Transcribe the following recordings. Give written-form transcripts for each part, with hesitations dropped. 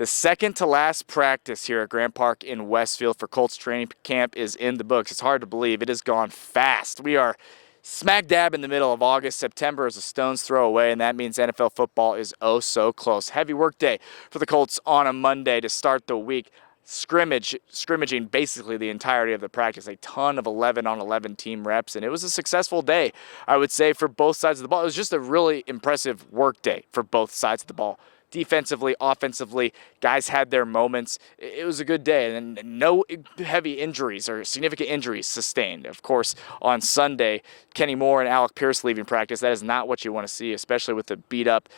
The second to last practice here at Grant Park in Westfield for Colts training camp is in the books. It's hard to believe. It has gone fast. We are smack dab in the middle of August. September is a stone's throw away, and that means NFL football is oh so close. Heavy work day for the Colts on a Monday to start the week. Scrimmaging basically the entirety of the practice, a ton of 11-on-11 team reps, and it was a successful day, I would say, for both sides of the ball. It was just a really impressive work day for both sides of the ball. Defensively, offensively, guys had their moments. It was a good day, and no heavy injuries or significant injuries sustained. Of course, on Sunday, Kenny Moore and Alec Pierce leaving practice. That is not what you want to see, especially with the beat-up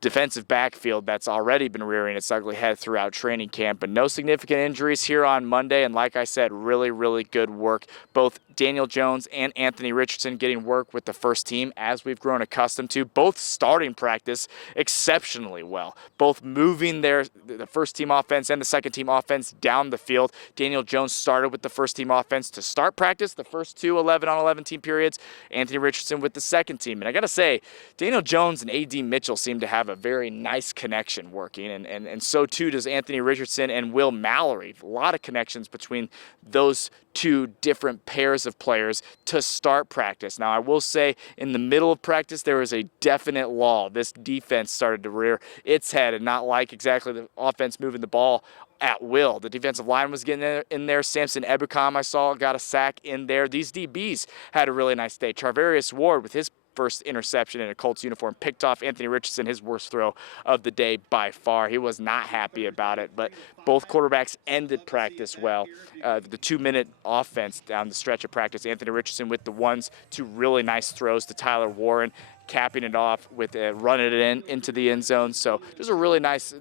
defensive backfield that's already been rearing its ugly head throughout training camp. But no significant injuries here on Monday, and like I said, really, really good work. Both Daniel Jones and Anthony Richardson getting work with the first team, as we've grown accustomed to. Both starting practice exceptionally well. Both moving the first team offense and the second team offense down the field. Daniel Jones started with the first team offense to start practice, the first two 11-on-11 team periods. Anthony Richardson with the second team. And I got to say, Daniel Jones and A.D. Mitchell seem to have a very nice connection working, and so too does Anthony Richardson and Will Mallory. A lot of connections between those two different pairs of players to start practice. Now, I will say in the middle of practice, there was a definite lull. This defense started to rear its head and not like exactly the offense moving the ball at will. The defensive line was getting in there. Samson Ebukam, I saw, got a sack in there. These DBs had a really nice day. Charvarius Ward, with his first interception in a Colts uniform, picked off Anthony Richardson, his worst throw of the day by far. He was not happy about it, but both quarterbacks ended practice well. The 2-minute offense down the stretch of practice, Anthony Richardson with the two really nice throws to Tyler Warren, capping it off with running it into the end zone. So just a really nice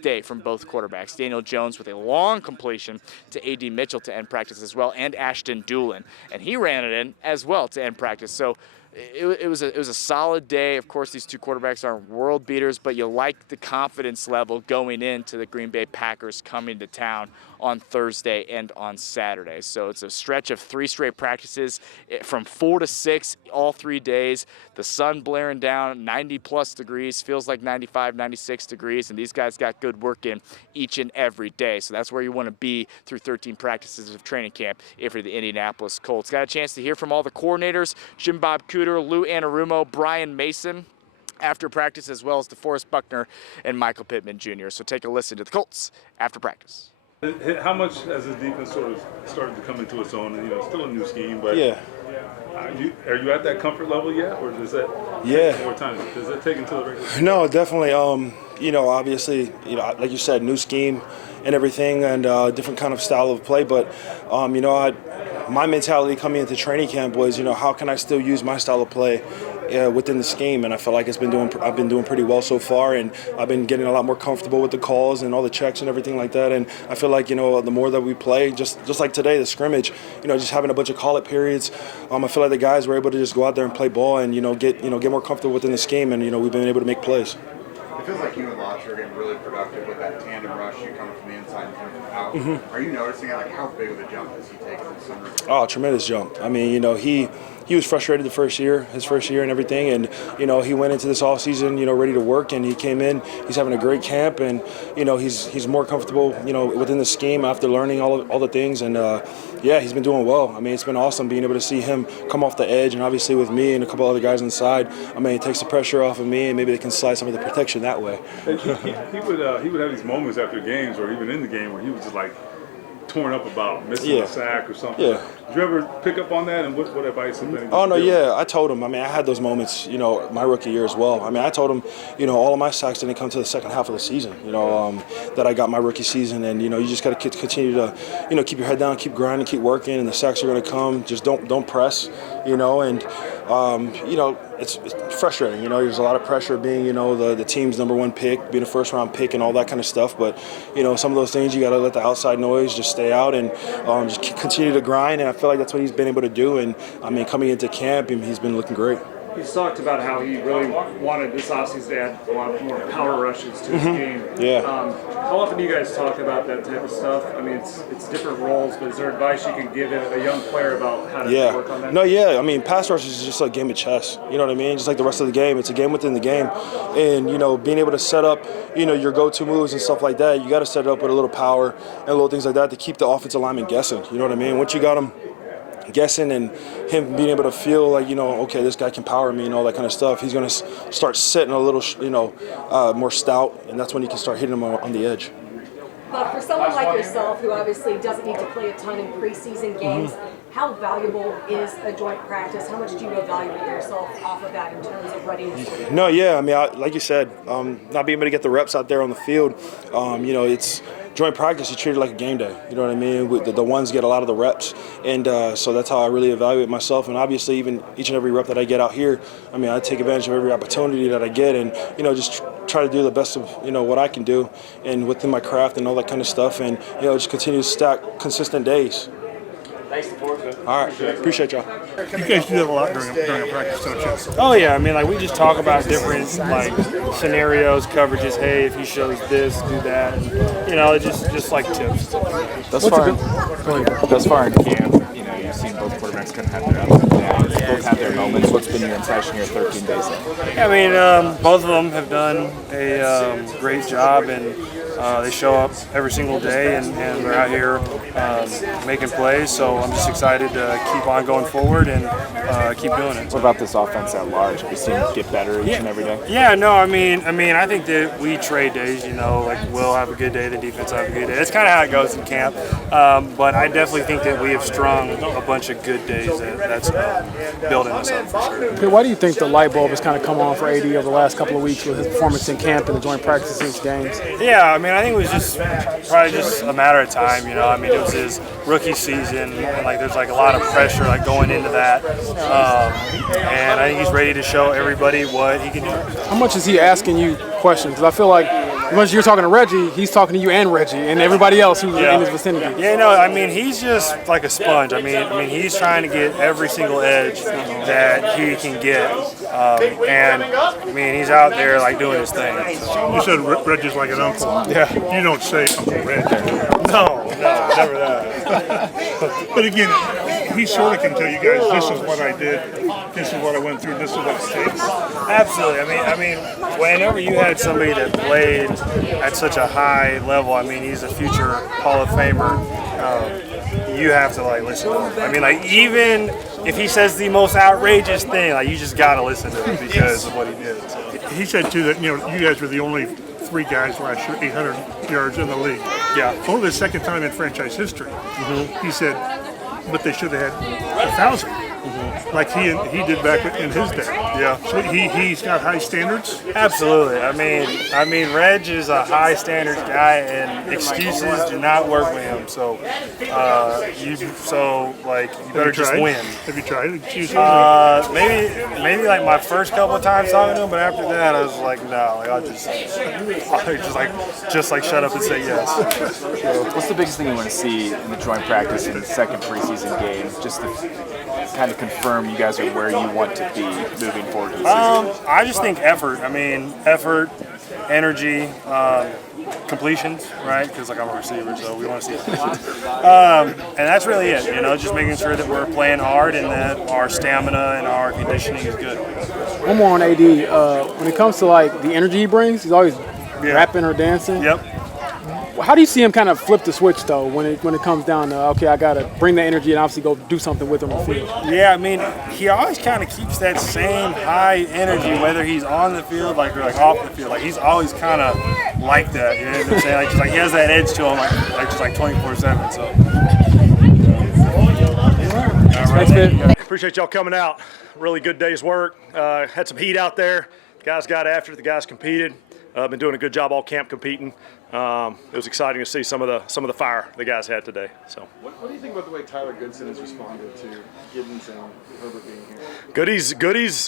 day from both quarterbacks. Daniel Jones with a long completion to A.D. Mitchell to end practice as well, and Ashton Doolin, and he ran it in as well to end practice. So it was a solid day. Of course, these two quarterbacks aren't world beaters, but you like the confidence level going into the Green Bay Packers coming to town on Thursday and on Saturday. So it's a stretch of 3 straight practices from 4 to 6 all 3 days. The sun blaring down, 90-plus degrees, feels like 95, 96 degrees, and these guys got good work in each and every day. So that's where you want to be through 13 practices of training camp if you're the Indianapolis Colts. Got a chance to hear from all the coordinators, Jim Bob Cooter, Lou Anarumo, Brian Mason, after practice, as well as DeForest Buckner and Michael Pittman Jr. So take a listen to the Colts after practice. How much has the defense sort of started to come into its own? And, still a new scheme, but yeah. Are you at that comfort level yet, or does that take more time? Does that take until the regular season? No, definitely. Obviously, like you said, new scheme and everything, and different kind of style of play. But, my mentality coming into training camp was, how can I still use my style of play within the scheme? And I feel like I've been doing pretty well so far, and I've been getting a lot more comfortable with the calls and all the checks and everything like that. And I feel like, the more that we play, just like today, the scrimmage, just having a bunch of call-it periods, I feel like the guys were able to just go out there and play ball and, get more comfortable within the scheme, and, we've been able to make plays. It feels like you and Lodge are getting really productive with that tandem rush, you coming from the inside and coming from out. Mm-hmm. Are you noticing how big of a jump has he taken this summer? Oh, tremendous jump. I mean, he was frustrated his first year and everything, and he went into this offseason, ready to work, and he came in. He's having a great camp, and he's more comfortable, within the scheme after learning all the things, and he's been doing well. I mean, it's been awesome being able to see him come off the edge, and obviously with me and a couple other guys inside, I mean, it takes the pressure off of me, and maybe they can slide some of the protection that way. He would have these moments after games, or even in the game, where he was just like torn up about missing a sack or something. Yeah. Did you ever pick up on that, and what advice have been? Oh, no, yeah. I told him. I mean, I had those moments, my rookie year as well. I mean, I told him, all of my sacks didn't come to the second half of the season, that I got my rookie season. And, you just got to continue to, keep your head down, keep grinding, keep working, and the sacks are going to come. Just don't press, and, it's frustrating. There's a lot of pressure being, the team's #1 pick, being a first-round pick and all that kind of stuff. But, some of those things you got to let the outside noise just stay out and just continue to grind. And I feel like that's what he's been able to do. And, I mean, coming into camp, he's been looking great. He's talked about how he really wanted this offseason to add a lot more power rushes to his game. Yeah. How often do you guys talk about that type of stuff? I mean, it's different roles, but is there advice you can give a young player about how to work on that? No, yeah. I mean, pass rush is just like a game of chess. You know what I mean? Just like the rest of the game. It's a game within the game. And, being able to set up, your go-to moves and stuff like that, you got to set it up with a little power and little things like that to keep the offensive lineman guessing. You know what I mean? Once you got him guessing and him being able to feel like, okay, this guy can power me and all that kind of stuff, he's going to start sitting a little, more stout, and that's when he can start hitting him on the edge. But for someone like yourself, who obviously doesn't need to play a ton in preseason games, how valuable is a joint practice? How much do you evaluate yourself off of that in terms of readiness? No, yeah. I mean, like you said, not being able to get the reps out there on the field, it's joint practice. You treat it like a game day. You know what I mean? The ones get a lot of the reps, and so that's how I really evaluate myself. And obviously, even each and every rep that I get out here, I mean, I take advantage of every opportunity that I get, and just try to do the best of what I can do, and within my craft and all that kind of stuff, and just continue to stack consistent days. All right, appreciate y'all. You guys do that a lot during a practice, don't you? Oh yeah, I mean, like we just talk about different scenarios, coverages. Hey, if he shows this, do that. And, just like tips. Thus far in camp, you've seen both quarterbacks kind of have their ups and downs. Both have their moments. What's been your impression here 13 days in? Yeah, I mean, both of them have done a great job, and they show up every single day, and they're out here making plays. So I'm just excited to keep on going forward and keep doing it. What about this offense at large? Have you seen it get better each and every day? Yeah, no, I mean, I think that we trade days. Like we'll have a good day, the defense will have a good day. That's kind of how it goes in camp. But I definitely think that we have strung a bunch of good days that's building us up for sure. Okay, why do you think the light bulb has kind of come on for AD over the last couple of weeks with his performance in camp and the joint practices games? Yeah, I mean, I think it was probably just a matter of time. I mean, it was his rookie season, and like there's like a lot of pressure like going into that, and I think he's ready to show everybody what he can do. How much is he asking you questions? Because I feel like once you're talking to Reggie, he's talking to you and Reggie and everybody else who's in his vicinity. Yeah, no, I mean, he's just like a sponge. I mean, he's trying to get every single edge that he can get, and I mean, he's out there like doing his thing. So. You said Reggie's like an uncle. Yeah. You don't say Uncle Reggie. No, never that. But again, he sort of can tell you guys, this is what I did, this is what I went through, this is what it takes. Absolutely. I mean, whenever you had somebody that played at such a high level, I mean, he's a future Hall of Famer. You have to like listen to him. I mean, like even if he says the most outrageous thing, like you just gotta listen to him because of what he did. So. He said too that you guys were the only 3 guys last year 800 yards in the league. Yeah. Only the second time in franchise history. He said, but they should have had 1,000. Like he did back in his day. Yeah. So he's got high standards. Absolutely. I mean, Reg is a high standards guy, and excuses do not work with him. So, you better just win. Have you tried excuses? Maybe like my first couple of times talking to him, but after that I was like, no, like I'll just shut up and say yes. What's the biggest thing you want to see in the joint practice in the second preseason game, just to kind of confirm you guys are where you want to be moving forward in the season? I just think effort. I mean, effort, energy, completions, right? Because like I'm a receiver, so we want to see completions. And that's really it. Just making sure that we're playing hard and that our stamina and our conditioning is good. One more on AD. When it comes to like the energy he brings, he's always rapping or dancing. Yep. How do you see him kind of flip the switch though when it comes down to okay, I gotta bring that energy and obviously go do something with him on the field? Yeah, I mean, he always kind of keeps that same high energy whether he's on the field or off the field. Like he's always kind of like that. You know what I'm saying? Like he has that edge to him, like 24/7. So. Thanks, man. Appreciate y'all coming out. Really good day's work. Had some heat out there. Guys got after it. The guys competed. Been doing a good job all camp competing. It was exciting to see some of the fire the guys had today. So. What do you think about the way Tyler Goodson has responded to Giddens and Herbert being here?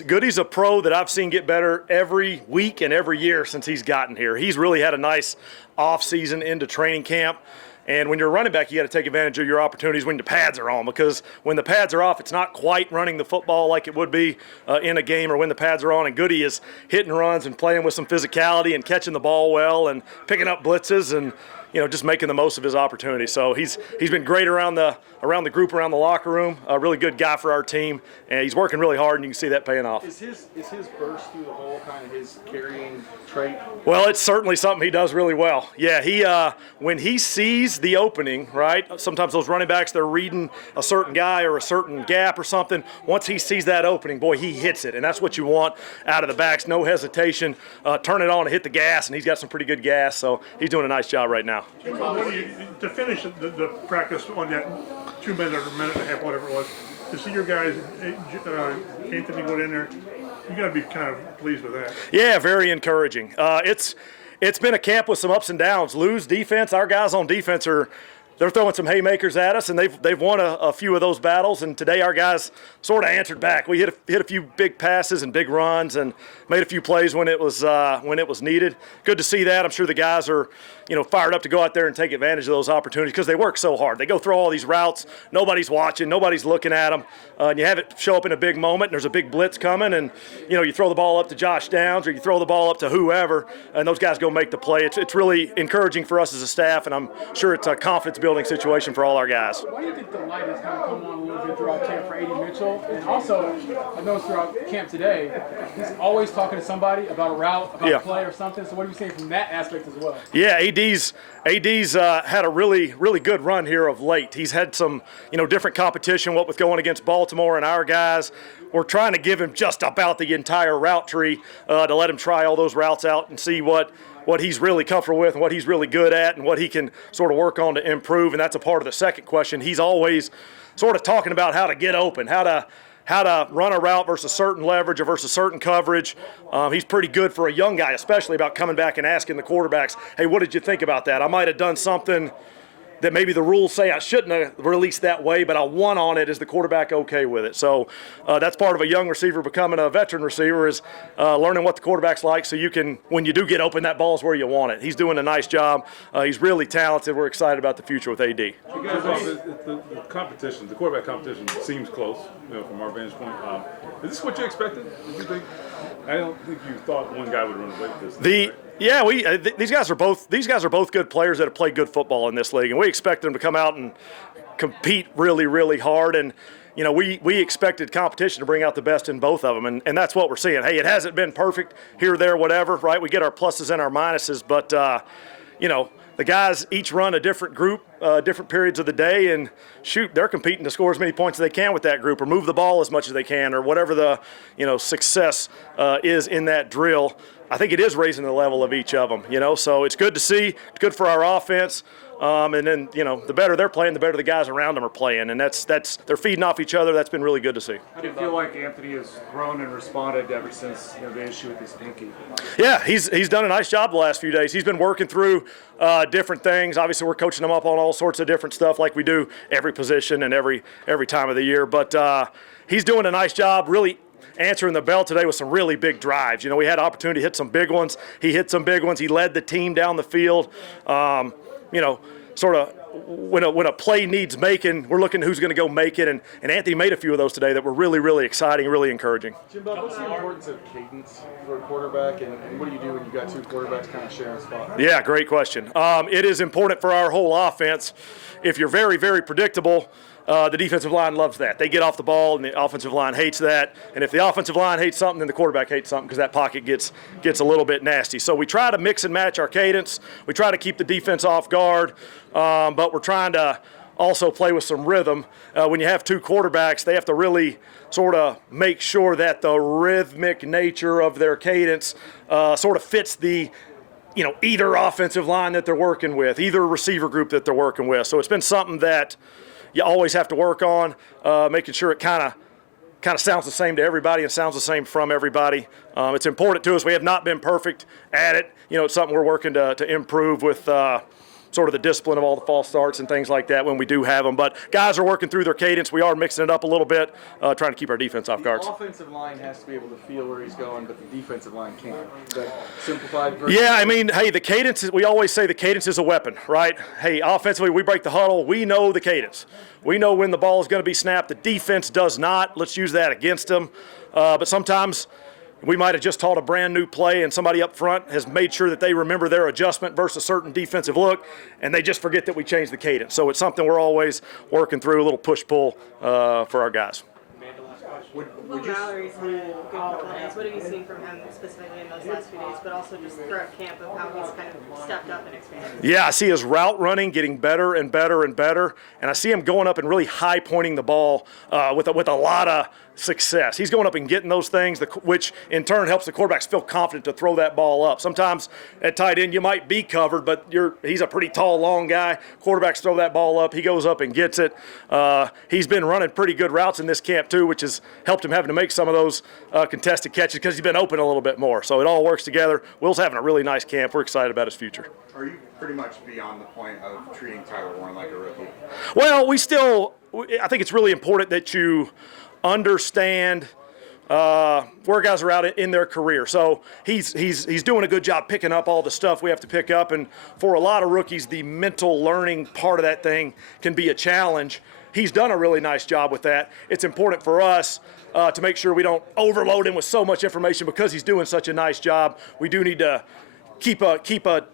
Goody's a pro that I've seen get better every week and every year since he's gotten here. He's really had a nice off season into training camp. And when you're a running back, you got to take advantage of your opportunities when the pads are on, because when the pads are off, it's not quite running the football like it would be in a game, or when the pads are on. And Goody is hitting runs and playing with some physicality and catching the ball well and picking up blitzes and just making the most of his opportunities. So he's been great around the group, around the locker room. A really good guy for our team, and he's working really hard, and you can see that paying off. Is his burst through the hole kind of his carrying trait? Well, it's certainly something he does really well. Yeah, he when he sees the opening, right? Sometimes those running backs, they're reading a certain guy or a certain gap or something. Once he sees that opening, boy, he hits it, and that's what you want out of the backs. No hesitation, turn it on and hit the gas, and he's got some pretty good gas. So he's doing a nice job right now. To finish the practice on that 2 minute or minute and a half, whatever it was, to see your guys, Anthony go in there, you got to be kind of pleased with that. Yeah, very encouraging. It's been a camp with some ups and downs. Lou's defense, our guys on defense they're throwing some haymakers at us, and they've won a few of those battles. And today our guys sort of answered back. We hit a few big passes and big runs, and made a few plays when it was needed. Good to see that. I'm sure the guys are fired up to go out there and take advantage of those opportunities, because they work so hard. They go through all these routes. Nobody's watching. Nobody's looking at them. And you have it show up in a big moment, and there's a big blitz coming, and you throw the ball up to Josh Downs, or you throw the ball up to whoever, and those guys go make the play. It's really encouraging for us as a staff, and I'm sure it's a confidence-building situation for all our guys. Why do you think the light has kind of come on a little bit throughout camp for A.D. Mitchell? And also, I noticed throughout camp today, he's always talking to somebody about a route, about a play or something. So what do you say from that aspect as well? Yeah, AD's had a really, really good run here of late. He's had some, different competition, what with going against Baltimore and our guys. We're trying to give him just about the entire route tree to let him try all those routes out and see what he's really comfortable with and what he's really good at and what he can sort of work on to improve. And that's a part of the second question. He's always sort of talking about how to get open, how to run a route versus certain leverage or versus certain coverage. He's pretty good for a young guy, especially about coming back and asking the quarterbacks, hey, what did you think about that? I might have done something that maybe the rules say I shouldn't have released that way, but I won on it. Is the quarterback okay with it? So that's part of a young receiver becoming a veteran receiver, is learning what the quarterback's like, so you can, when you do get open, that ball's where you want it. He's doing a nice job. He's really talented. We're excited about the future with AD. You guys, the competition, the quarterback competition seems close, from our vantage point. Is this what you expected? Did you think? I don't think you thought one guy would run away with this. Yeah, these guys are both good players that have played good football in this league, and we expect them to come out and compete really, really hard. And we expected competition to bring out the best in both of them, and that's what we're seeing. Hey, it hasn't been perfect here, there, whatever, right? We get our pluses and our minuses, but the guys each run a different group, different periods of the day, and shoot, they're competing to score as many points as they can with that group, or move the ball as much as they can, or whatever the success is in that drill. I think it is raising the level of each of them, so it's good to see. It's good for our offense. And then, the better they're playing, the better the guys around them are playing. And that's they're feeding off each other. That's been really good to see. How do you feel like Anthony has grown and responded ever since the issue with his pinky? Yeah, he's done a nice job the last few days. He's been working through different things. Obviously, we're coaching him up on all sorts of different stuff like we do every position and every time of the year. But he's doing a nice job, really answering the bell today with some really big drives. We had opportunity to hit some big ones. He hit some big ones. He led the team down the field. Sort of when a play needs making, we're looking at who's going to go make it. And Anthony made a few of those today that were really, really exciting and really encouraging. Jim Bob, what's the importance of cadence for a quarterback, and what do you do when you've got two quarterbacks kind of sharing a spot? Yeah, great question. It is important for our whole offense. If you're very, very predictable, the defensive line loves that. They get off the ball, and the offensive line hates that. And if the offensive line hates something, then the quarterback hates something, because that pocket gets a little bit nasty. So we try to mix and match our cadence. We try to keep the defense off guard, but we're trying to also play with some rhythm. When you have two quarterbacks, they have to really sort of make sure that the rhythmic nature of their cadence sort of fits the either offensive line that they're working with, either receiver group that they're working with. So it's been something that you always have to work on, making sure it kind of sounds the same to everybody and sounds the same from everybody. It's important to us. We have not been perfect at it. It's something we're working to improve with sort of the discipline of all the false starts and things like that when we do have them. But guys are working through their cadence. We are mixing it up a little bit, trying to keep our defense off guard. The offensive line has to be able to feel where he's going, but the defensive line can't. Is that simplified version? Yeah, I mean, hey, the cadence is, we always say the cadence is a weapon, right? Hey, offensively, we break the huddle. We know the cadence. We know when the ball is going to be snapped. The defense does not. Let's use that against them. But sometimes we might have just taught a brand new play and somebody up front has made sure that they remember their adjustment versus a certain defensive look, and they just forget that we changed the cadence. So it's something we're always working through, a little push-pull for our guys. Will Mallory's had a good couple of days. What have you seen from him specifically in those last few days, but also just throughout camp of how he's kind of stepped up and expanded? Yeah, I see his route running getting better and better and better, and I see him going up and really high pointing the ball with a lot of success. He's going up and getting those things, which in turn helps the quarterbacks feel confident to throw that ball up. Sometimes at tight end you might be covered, but he's a pretty tall, long guy. Quarterbacks throw that ball up. He goes up and gets it. He's been running pretty good routes in this camp too, which has helped him having to make some of those contested catches because he's been open a little bit more. So it all works together. Will's having a really nice camp. We're excited about his future. Are you pretty much beyond the point of treating Tyler Warren like a rookie? Well, I think it's really important that you understand where guys are out in their career. So he's doing a good job picking up all the stuff we have to pick up, and for a lot of rookies, the mental learning part of that thing can be a challenge. He's done a really nice job with that. It's important for us to make sure we don't overload him with so much information because he's doing such a nice job. We do need to keep a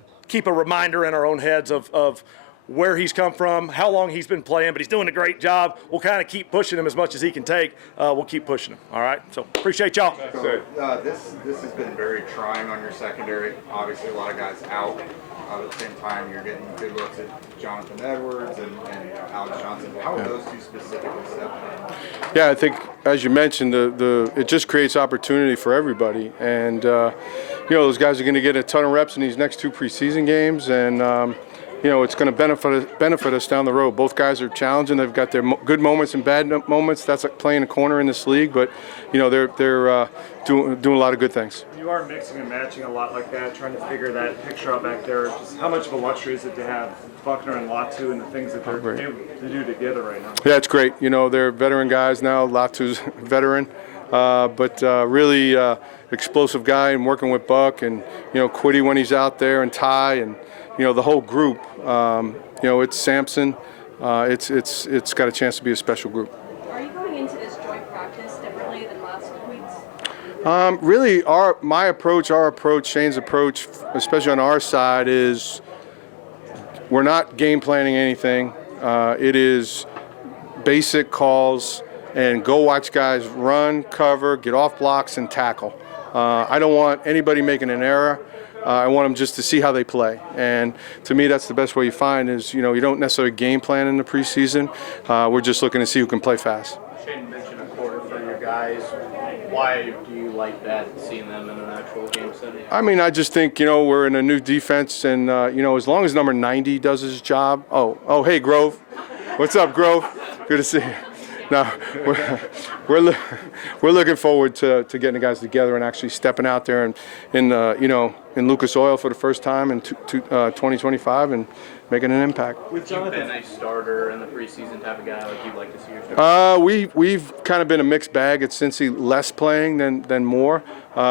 reminder in our own heads of where he's come from, how long he's been playing, but he's doing a great job. We'll kind of keep pushing him as much as he can take. We'll keep pushing him, all right? So appreciate y'all. So, this has been very trying on your secondary. Obviously, a lot of guys out. At the same time, you're getting good looks at Jonathan Edwards and Alex Johnson. How are those two specifically stepping in? Yeah, I think, as you mentioned, it just creates opportunity for everybody. And, those guys are going to get a ton of reps in these next two preseason games. And, it's going to benefit us down the road. Both guys are challenging. They've got their good moments and bad moments. That's like playing a corner in this league. But, they're doing a lot of good things. You are mixing and matching a lot like that, trying to figure that picture out back there. Just how much of a luxury is it to have Buckner and Latu and the things that they're able to do together right now? Yeah, it's great. They're veteran guys now. Latu's veteran. But really explosive guy, and working with Buck and, Quiddy when he's out there, and Ty, and, the whole group. It's Sampson. It's got a chance to be a special group. Are you going into this joint practice differently than last week's? Really, our approach, Shane's approach, especially on our side, is we're not game planning anything. It is basic calls and go watch guys run, cover, get off blocks, and tackle. I don't want anybody making an error. I want them just to see how they play. And to me, that's the best way you find is, you don't necessarily game plan in the preseason. We're just looking to see who can play fast. Shane mentioned a quarter for your guys. Why do you like that, seeing them in an actual game setting? I mean, I just think, we're in a new defense, and, as long as number 90 does his job. Oh, hey, Grove. What's up, Grove? Good to see you. No, we're looking forward to getting the guys together and actually stepping out there and in Lucas Oil for the first time in 2025 and making an impact. Have you been a starter in the preseason type of guy like you'd like to see yourself? We've kind of been a mixed bag. It's Cincy less playing than more.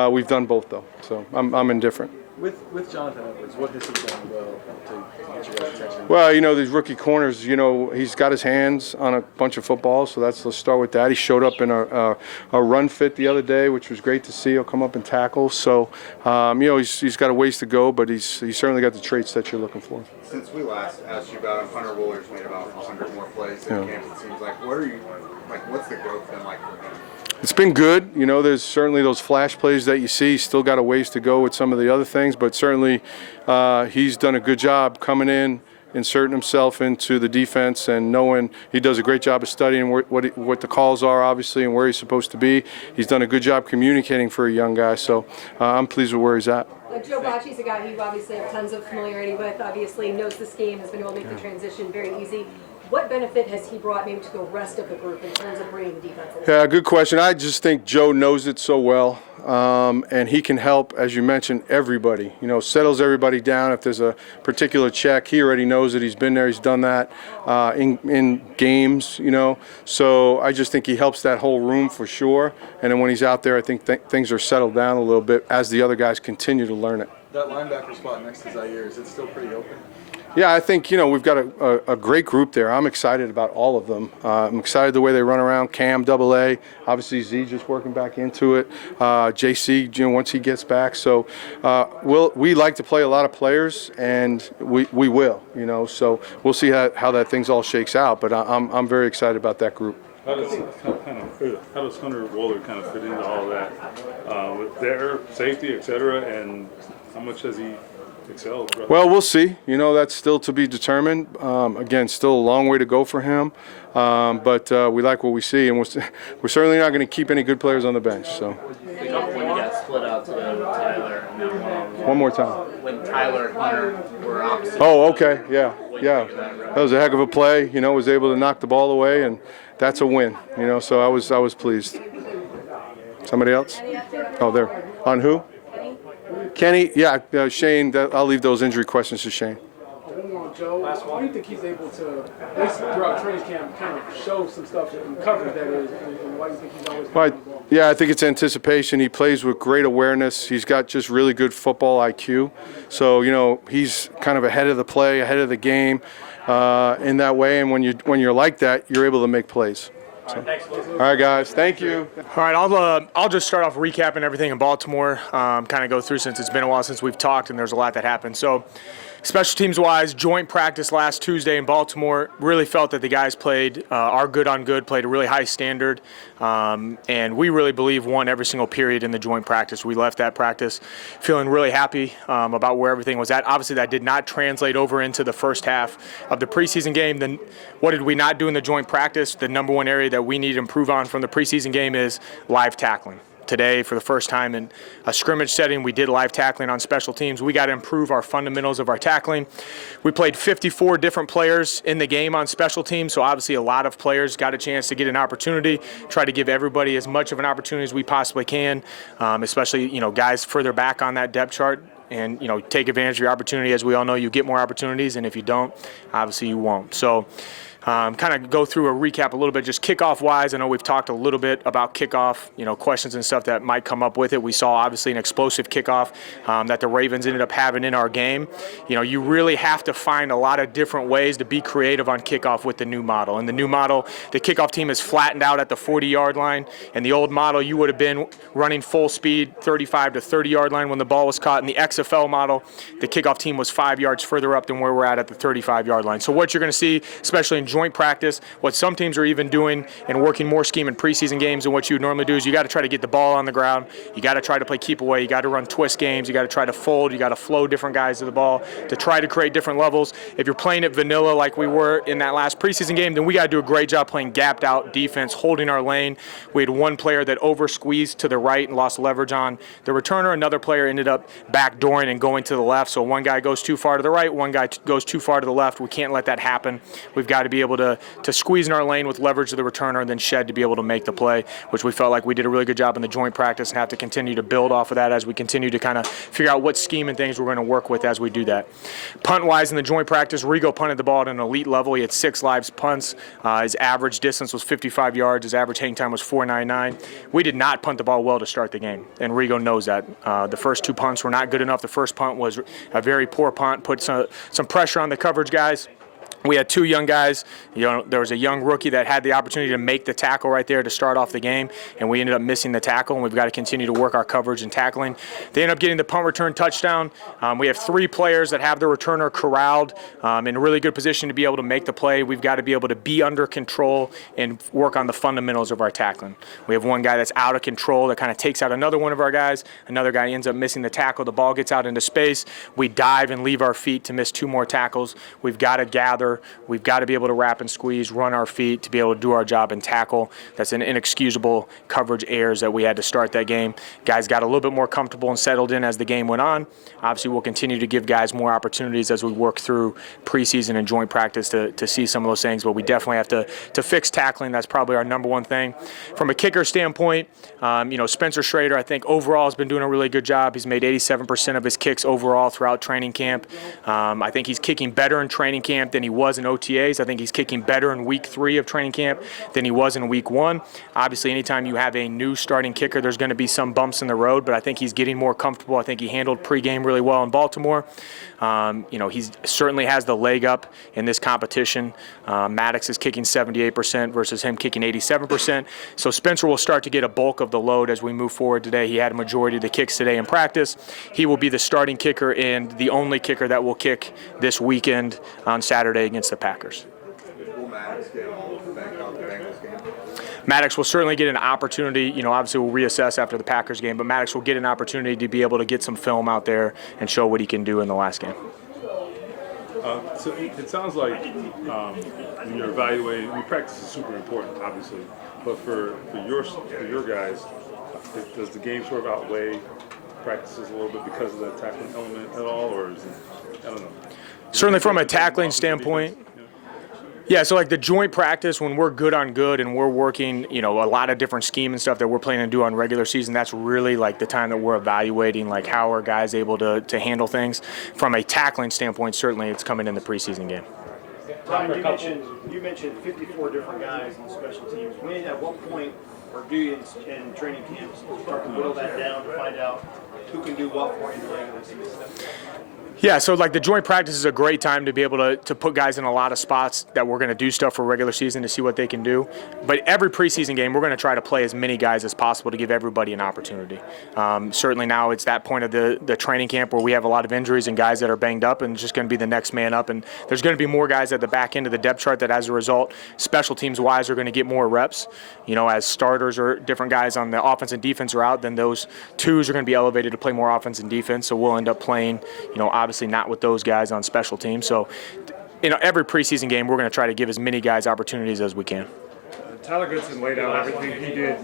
We've done both though, so I'm indifferent. With Jonathan Edwards, what has he done well to get your attention? Well, these rookie corners, he's got his hands on a bunch of footballs, so let's start with that. He showed up in a run fit the other day, which was great to see. He'll come up and tackle. So, he's got a ways to go, but he's certainly got the traits that you're looking for. Since we last asked you about him, Hunter Wooler's made about 100 more plays in camp, it seems like. What's the growth been like for him? It's been good. There's certainly those flash plays that you see. Still got a ways to go with some of the other things, but certainly he's done a good job coming in, inserting himself into the defense, and knowing he does a great job of studying what the calls are, obviously, and where he's supposed to be. He's done a good job communicating for a young guy, so I'm pleased with where he's at. Joe Bacci's a guy you obviously have tons of familiarity with, obviously knows the scheme, has been able to make the transition very easy. What benefit has he brought maybe to the rest of the group in terms of bringing the defense along? Yeah, good question. I just think Joe knows it so well, and he can help, as you mentioned, everybody. You know, settles everybody down. If there's a particular check, he already knows that he's been there. He's done that in games, you know. So I just think he helps that whole room for sure. And then when he's out there, I think things are settled down a little bit as the other guys continue to learn it. That linebacker spot next to Zaire, is it still pretty open? Yeah, I think, you know, we've got a great group there. I'm excited about all of them. I'm excited the way they run around. Cam, AA, obviously Z just working back into it. JC, you know, once he gets back. So we like to play a lot of players, and we will, you know. So we'll see how that thing's all shakes out. But I'm very excited about that group. How does Hunter Waller kind of fit into all that with their safety, et cetera, and how much has he excelled? Well, we'll see. You know, that's still to be determined. Again, still a long way to go for him, but we like what we see, and we're certainly not going to keep any good players on the bench. So. When you got split out today with Tyler and then One more time. when Tyler and Hunter were opposite. Oh, okay, yeah. That was a heck of a play. You know, was able to knock the ball away, and that's a win. You know, so I was pleased. Somebody else? Oh, there. On who? Kenny, yeah, Shane, I'll leave those injury questions to Shane. Joe, why do you think he's able to, at least throughout training camp, kind of show some stuff in coverage, that is, and why do you think he's always Right. Yeah, I think it's anticipation. He plays with great awareness. He's got just really good football IQ. So, you know, he's kind of ahead of the play, ahead of the game in that way. And when you're like that, you're able to make plays. So. All right, guys. Thank you. All right, I'll just start off recapping everything in Baltimore. Kind of go through, since it's been a while since we've talked, and there's a lot that happened. So, special teams wise, joint practice last Tuesday in Baltimore. Really felt that the guys played our good on good, played a really high standard, and we really believe won every single period in the joint practice. We left that practice feeling really happy about where everything was at. Obviously, that did not translate over into the first half of the preseason game. Then, what did we not do in the joint practice? The number one area that we need to improve on from the preseason game is live tackling. Today, for the first time in a scrimmage setting, we did live tackling on special teams. We got to improve our fundamentals of our tackling. We played 54 different players in the game on special teams, so obviously a lot of players got a chance to get an opportunity. Try to give everybody as much of an opportunity as we possibly can, especially, you know, guys further back on that depth chart. And, you know, take advantage of your opportunity. As we all know, you get more opportunities, and if you don't, obviously you won't. So kind of go through a recap a little bit, just kickoff-wise. I know we've talked a little bit about kickoff, you know, questions and stuff that might come up with it. We saw, obviously, an explosive kickoff that the Ravens ended up having in our game. You know, you really have to find a lot of different ways to be creative on kickoff with the new model. In the new model, the kickoff team is flattened out at the 40-yard line. In the old model, you would have been running full speed, 35 to 30-yard line when the ball was caught. In the XFL model, the kickoff team was 5 yards further up than where we're at the 35-yard line. So what you're going to see, especially in joint practice, what some teams are even doing and working more scheme in preseason games than what you would normally do, is you got to try to get the ball on the ground. You got to try to play keep away. You got to run twist games. You got to try to fold. You got to flow different guys to the ball to try to create different levels. If you're playing it vanilla like we were in that last preseason game, then we got to do a great job playing gapped out defense, holding our lane. We had one player that over squeezed to the right and lost leverage on the returner. Another player ended up backdooring and going to the left. So one guy goes too far to the right, one guy goes too far to the left. We can't let that happen. We've got to be able to squeeze in our lane with leverage to the returner and then shed to be able to make the play, which we felt like we did a really good job in the joint practice, and have to continue to build off of that as we continue to kind of figure out what scheme and things we're going to work with as we do that. Punt-wise in the joint practice, Rigo punted the ball at an elite level. He had 6 live punts. His average distance was 55 yards. His average hang time was 4.99. We did not punt the ball well to start the game, and Rigo knows that. The first 2 punts were not good enough. The first punt was a very poor punt, put some pressure on the coverage guys. We had 2 young guys. You know, there was a young rookie that had the opportunity to make the tackle right there to start off the game, and we ended up missing the tackle, and we've got to continue to work our coverage and tackling. They ended up getting the punt return touchdown. We have 3 players that have the returner corralled in a really good position to be able to make the play. We've got to be able to be under control and work on the fundamentals of our tackling. We have one guy that's out of control that kind of takes out another one of our guys. Another guy ends up missing the tackle. The ball gets out into space. We dive and leave our feet to miss 2 more tackles. We've got to gather cover. We've got to be able to wrap and squeeze, run our feet to be able to do our job and tackle. That's an inexcusable coverage errors that we had to start that game. Guys got a little bit more comfortable and settled in as the game went on. Obviously, we'll continue to give guys more opportunities as we work through preseason and joint practice to see some of those things, but we definitely have to fix tackling. That's probably our number one thing. From a kicker standpoint, Spencer Schrader, I think overall has been doing a really good job. He's made 87% of his kicks overall throughout training camp. I think he's kicking better in training camp than he was in OTAs. I think he's kicking better in week 3 of training camp than he was in week 1. Obviously, anytime you have a new starting kicker, there's going to be some bumps in the road, but I think he's getting more comfortable. I think he handled pregame really well in Baltimore. He certainly has the leg up in this competition. Maddox is kicking 78% versus him kicking 87%. So Spencer will start to get a bulk of the load as we move forward today. He had a majority of the kicks today in practice. He will be the starting kicker and the only kicker that will kick this weekend on Saturday against the Packers. Maddox will certainly get an opportunity. Obviously we'll reassess after the Packers game, but Maddox will get an opportunity to be able to get some film out there and show what he can do in the last game. So it sounds like when you're evaluating, practice is super important, obviously, but for your guys, does the game sort of outweigh practices a little bit because of the tackling element at all, or is it, I don't know. Certainly from a tackling standpoint. Yeah, so like the joint practice, when we're good on good and we're working, a lot of different scheme and stuff that we're planning to do on regular season, that's really like the time that we're evaluating, like how are guys able to handle things. From a tackling standpoint, certainly it's coming in the preseason game. Ryan, you mentioned 54 different guys on special teams. When, at what point, or do you in training camps start to whittle that down to find out who can do what for you in the regular season? Yeah, so like the joint practice is a great time to be able to put guys in a lot of spots that we're going to do stuff for regular season to see what they can do. But every preseason game, we're going to try to play as many guys as possible to give everybody an opportunity. Certainly now it's that point of the training camp where we have a lot of injuries and guys that are banged up, and it's just going to be the next man up. And there's going to be more guys at the back end of the depth chart that, as a result, special teams-wise, are going to get more reps. As starters or different guys on the offense and defense are out, then those twos are going to be elevated to play more offense and defense. So we'll end up playing, obviously not with those guys on special teams. So, every preseason game, we're going to try to give as many guys opportunities as we can. Tyler Goodson laid out everything he did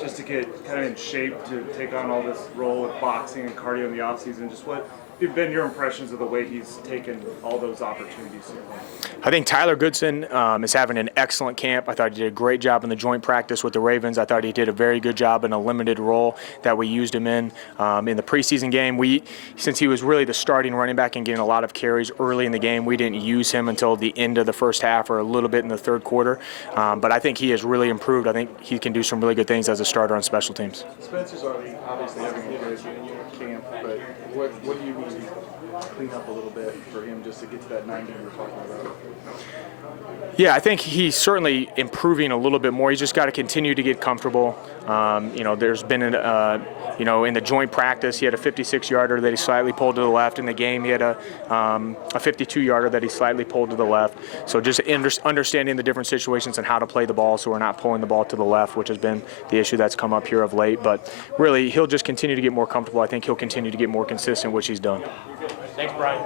just to get kind of in shape to take on all this role with boxing and cardio in the offseason. Just what have been your impressions of the way he's taken all those opportunities so far? I think Tyler Goodson is having an excellent camp. I thought he did a great job in the joint practice with the Ravens. I thought he did a very good job in a limited role that we used him in the preseason game. Since he was really the starting running back and getting a lot of carries early in the game, we didn't use him until the end of the first half or a little bit in the third quarter. But I think he has really improved. I think he can do some really good things as a starter on special teams. Spencer's already obviously having a good camp, but what do you need to clean up a little bit for him just to get to that 90 you were talking about? Yeah, I think he's certainly improving a little bit more. He's just got to continue to get comfortable. There's been in the joint practice, he had a 56-yarder that he slightly pulled to the left. In the game, he had a 52-yarder that he slightly pulled to the left. So just understanding the different situations and how to play the ball so we're not pulling the ball to the left, which has been the issue that's come up here of late. But really, he'll just continue to get more comfortable. I think he'll continue to get more consistent, which he's done. Thanks, Brian.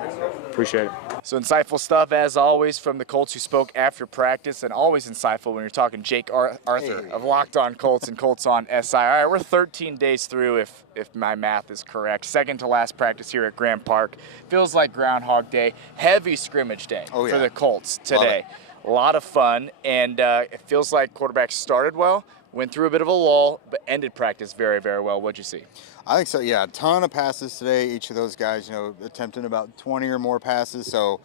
Appreciate it. So insightful stuff, as always, from the Colts who spoke after practice, and always insightful when you're talking Jake Arthur of Locked On Colts and Colts on SI. All right, we're 13 days through, if my math is correct. Second to last practice here at Grant Park. Feels like Groundhog Day. Heavy scrimmage day for the Colts today. A lot of fun, and it feels like quarterbacks started well, went through a bit of a lull, but ended practice very, very well. What'd you see? I think so, yeah. A ton of passes today. Each of those guys, attempting about 20 or more passes. So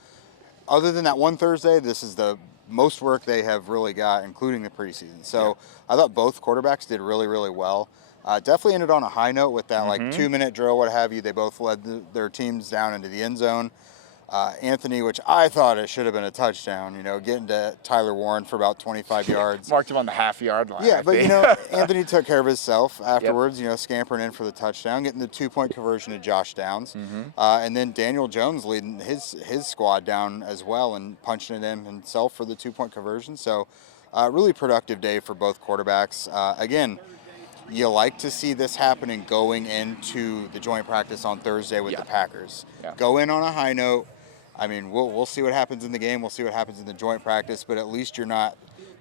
other than that one Thursday, this is the most work they have really got, including the preseason. So I thought both quarterbacks did really, really well. Definitely ended on a high note with that 2-minute drill, what have you. They both led their teams down into the end zone. Anthony, which I thought it should have been a touchdown, getting to Tyler Warren for about 25 yards. Marked him on the half-yard line. Yeah, but, Anthony took care of himself afterwards, scampering in for the touchdown, getting the 2-point conversion to Josh Downs. And then Daniel Jones leading his squad down as well and punching it in himself for the 2-point conversion. So really productive day for both quarterbacks. Again, you like to see this happening going into the joint practice on Thursday with the Packers. Go in on a high note. I mean, we'll see what happens in the game. We'll see what happens in the joint practice, but at least you're not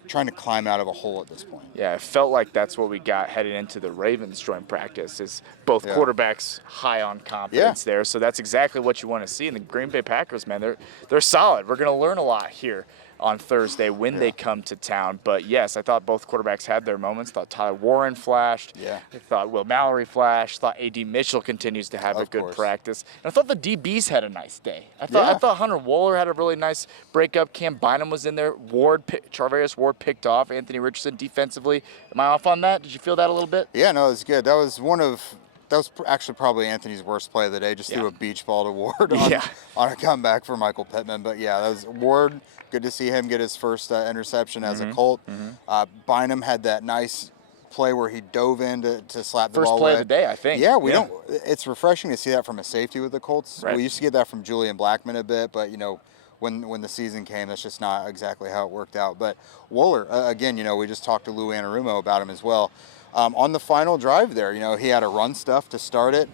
trying to climb out of a hole at this point. Yeah, it felt like that's what we got headed into the Ravens joint practice, is both quarterbacks high on confidence there. So that's exactly what you want to see. And the Green Bay Packers, man, they're solid. We're going to learn a lot here on Thursday when they come to town. But yes, I thought both quarterbacks had their moments. Thought Tyler Warren flashed. Yeah. I thought Will Mallory flashed. Thought A.D. Mitchell continues to have a good practice. And I thought the DBs had a nice day. I thought Hunter Wohler had a really nice breakup. Cam Bynum was in there. Charvarius Ward picked off Anthony Richardson defensively. Am I off on that? Did you feel that a little bit? Yeah, no, it was good. That was actually probably Anthony's worst play of the day. Just threw a beach ball to Ward on a comeback for Michael Pittman. But yeah, that was Ward. Good to see him get his first interception as a Colt. Bynum had that nice play where he dove in to slap the ball First play away. of the day, I think. Yeah, we don't. It's refreshing to see that from a safety with the Colts. Right. We used to get that from Julian Blackmon a bit, but when the season came, that's just not exactly how it worked out. But Wohler, again, we just talked to Lou Anarumo about him as well. On the final drive there, he had a run stuff to start it.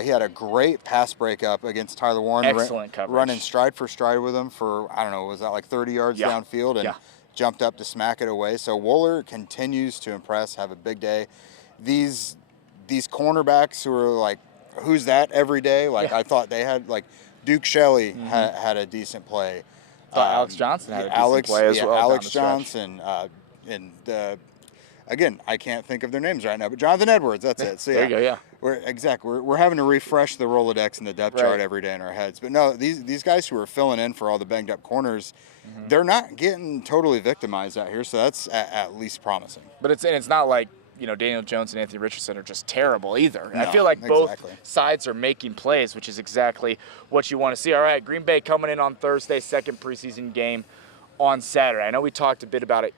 He had a great pass breakup against Tyler Warren. Excellent coverage. Running stride for stride with him for, I don't know, was that like 30 yards downfield? And jumped up to smack it away. So Wohler continues to impress, have a big day. These cornerbacks who are like, who's that every day? Like, I thought they had, like, Duke Shelley had a decent play. Alex Johnson had a decent play as well. Alex Johnson again, I can't think of their names right now, but Jonathan Edwards, that's it. So there you go, We're having to refresh the Rolodex and the depth chart every day in our heads. But no, these guys who are filling in for all the banged up corners, they're not getting totally victimized out here, so that's at least promising. But it's not like, Daniel Jones and Anthony Richardson are just terrible either. No, I feel like both sides are making plays, which is exactly what you want to see. All right, Green Bay coming in on Thursday, second preseason game on Saturday. I know we talked a bit about it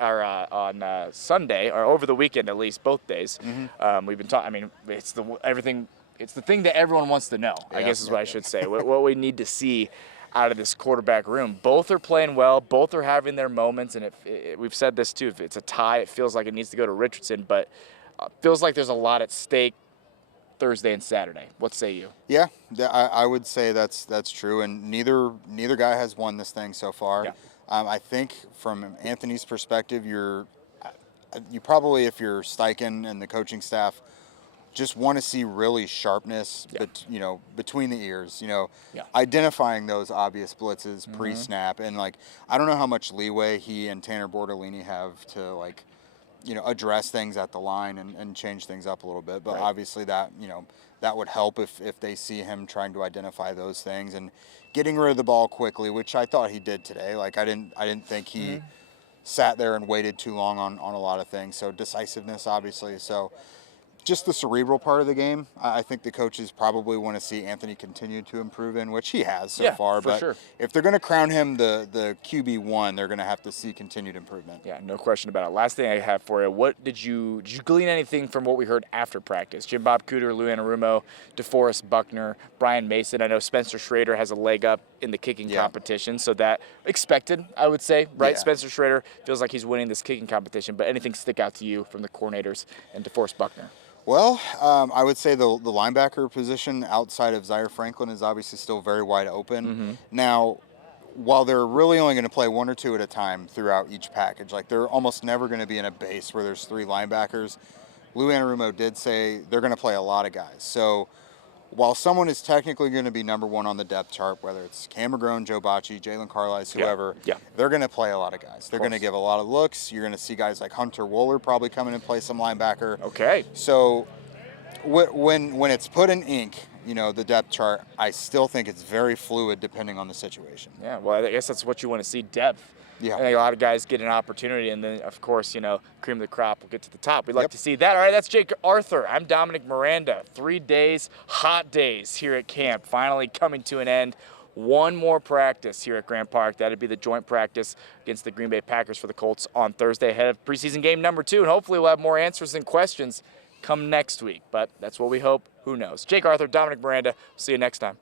on Sunday, or over the weekend at least, both days. We've been talking. I mean, it's the thing that everyone wants to know. I guess is what I should say. What we need to see out of this quarterback room. Both are playing well. Both are having their moments, and we've said this too. If it's a tie, it feels like it needs to go to Richardson, but feels like there's a lot at stake Thursday and Saturday. What say you? Yeah, I would say that's true, and neither guy has won this thing so far. I think from Anthony's perspective, you probably, if you're Steichen and the coaching staff, just want to see really sharpness, between the ears, identifying those obvious blitzes pre-snap. And, I don't know how much leeway he and Tanner Bortolini have to, address things at the line and change things up a little bit. But obviously that would help if they see him trying to identify those things and getting rid of the ball quickly, which I thought he did today. I didn't think he sat there and waited too long on a lot of things. So decisiveness, obviously. So just the cerebral part of the game, I think the coaches probably want to see Anthony continue to improve in, which he has so far. But if they're going to crown him the QB1, they're going to have to see continued improvement. Yeah, no question about it. Last thing I have for you, what did you glean anything from what we heard after practice? Jim Bob Cooter, Lou Anarumo, DeForest Buckner, Brian Mason. I know Spencer Schrader has a leg up in the kicking competition, so that expected, I would say, right? Yeah. Spencer Schrader feels like he's winning this kicking competition, but anything stick out to you from the coordinators and DeForest Buckner? Well, I would say the linebacker position outside of Zaire Franklin is obviously still very wide open. Now, while they're really only going to play one or two at a time throughout each package, they're almost never going to be in a base where there's three linebackers. Lou Anarumo did say they're going to play a lot of guys. So while someone is technically going to be number one on the depth chart, whether it's Cam McGrone, Joe Bacci, Jalen Carlisle, whoever, they're going to play a lot of guys. They're going to give a lot of looks. You're going to see guys like Hunter Wohler probably come in and play some linebacker. Okay. So when it's put in ink, the depth chart, I still think it's very fluid depending on the situation. Yeah, well, I guess that's what you want to see, depth. Yeah. I think a lot of guys get an opportunity, and then, of course, cream of the crop will get to the top. We'd like to see that. All right, that's Jake Arthur. I'm Dominic Miranda. 3 days, hot days here at camp, finally coming to an end. One more practice here at Grant Park. That'd be the joint practice against the Green Bay Packers for the Colts on Thursday ahead of preseason game number 2, and hopefully we'll have more answers and questions come next week. But that's what we hope. Who knows? Jake Arthur, Dominic Miranda. See you next time.